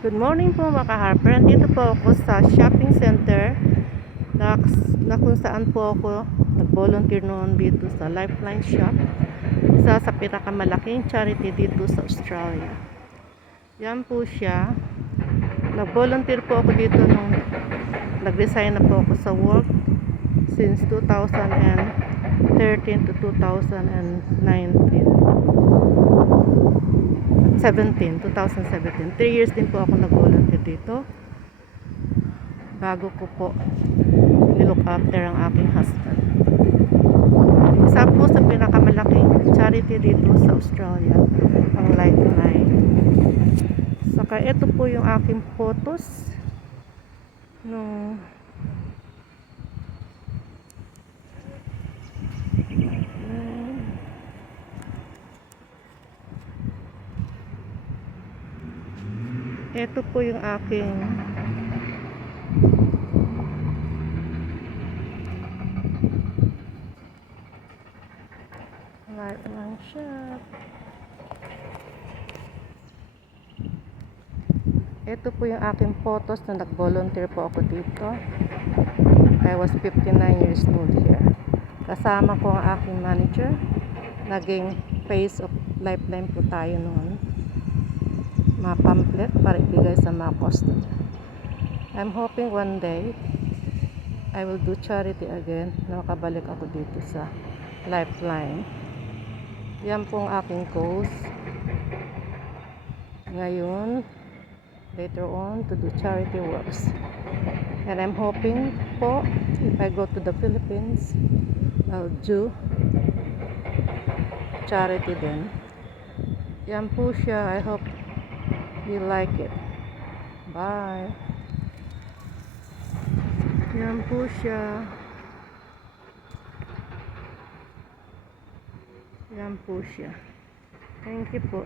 Good morning po mga ka-Harper. Dito po ako sa shopping center na kung saan po ako nag-volunteer noon dito sa Lifeline Shop. Isa sa pinakamalaking charity dito sa Australia. Yan po siya. Nag-volunteer po ako dito nung nag-resign na po ako sa work since 2013 to 2017. 3 years din po ako nag-volunteer dito bago ko po nilook after ang aking husband. Isa po sa pinakamalaking charity dito sa Australia, ang Lifeline. Saka ito po yung aking photos nung ito po yung aking Lifeline shop. Ito po yung aking photos na nag-volunteer po ako dito. I was 59 years old here. Kasama ko ang aking manager. Naging face of Lifeline po tayo noon. Mga pamphlet para ibigay sa mga customer. I'm hoping one day I will do charity again na makabalik ako dito sa Lifeline. Yan po ang aking goals ngayon, later on, to do charity works. And I'm hoping po if I go to the Philippines, I'll do charity din. Yan po siya. I hope you like it. Bye. Yan po siya. Yan po siya. Thank you po.